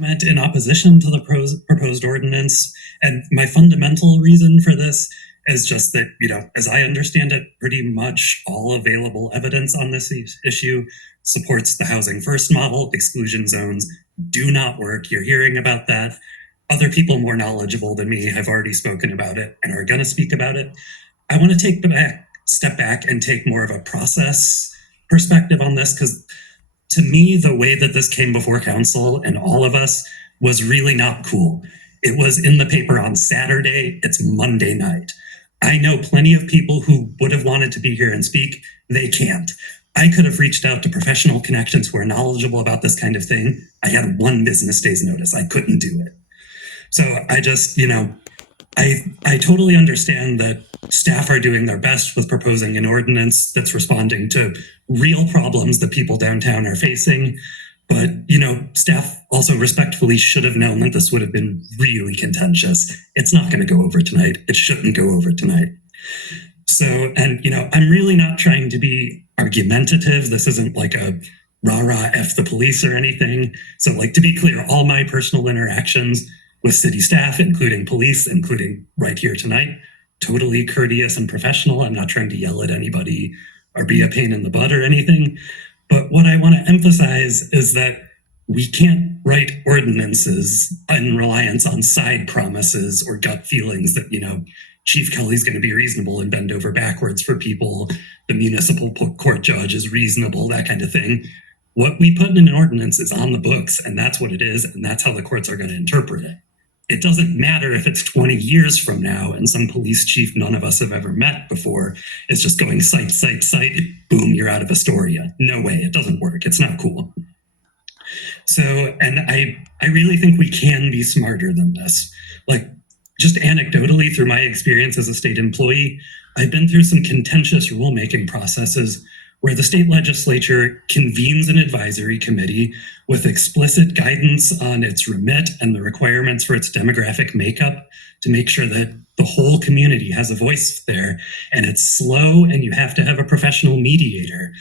comment in opposition to the proposed ordinance. And my fundamental reason for this is just that, as I understand it, pretty much all available evidence on this issue supports the housing first model. Exclusion zones do not work. You're hearing about that. Other people more knowledgeable than me have already spoken about it and are going to speak about it. I want to step back and take more of a process perspective on this, because to me, the way that this came before council and all of us was really not cool. It was in the paper on Saturday. It's Monday night. I know plenty of people who would have wanted to be here and speak. They can't. I could have reached out to professional connections who are knowledgeable about this kind of thing. I had 1 business day's notice. I couldn't do it. So I just, I totally understand that staff are doing their best with proposing an ordinance that's responding to real problems that people downtown are facing. But, staff also respectfully should have known that this would have been really contentious. It's not going to go over tonight. It shouldn't go over tonight. So, and, I'm really not trying to be argumentative. This isn't like a rah-rah F the police or anything. So, to be clear, all my personal interactions with city staff, including police, including right here tonight, totally courteous and professional. I'm not trying to yell at anybody or be a pain in the butt or anything. But what I want to emphasize is that we can't write ordinances in reliance on side promises or gut feelings that, Chief Kelly's going to be reasonable and bend over backwards for people. The municipal court judge is reasonable, that kind of thing. What we put in an ordinance is on the books, and that's what it is, and that's how the courts are going to interpret it. It doesn't matter if it's 20 years from now and some police chief none of us have ever met before is just going cite, cite, cite, boom, you're out of Astoria. No way, it doesn't work. It's not cool. So, and I really think we can be smarter than this. Just anecdotally, through my experience as a state employee, I've been through some contentious rulemaking processes where the state legislature convenes an advisory committee with explicit guidance on its remit and the requirements for its demographic makeup to make sure that the whole community has a voice there. And it's slow and you have to have a professional mediator,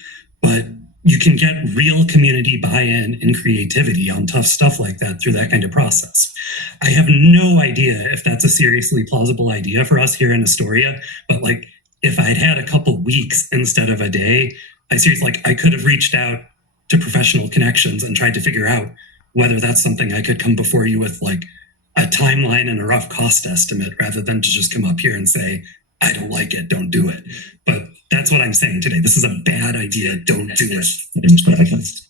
but you can get real community buy-in and creativity on tough stuff like that through that kind of process. I have no idea if that's a seriously plausible idea for us here in Astoria, but if I'd had a couple weeks instead of a day, I could have reached out to professional connections and tried to figure out whether that's something I could come before you with a timeline and a rough cost estimate rather than to just come up here and say, I don't like it, don't do it. But that's what I'm saying today. This is a bad idea, don't do it.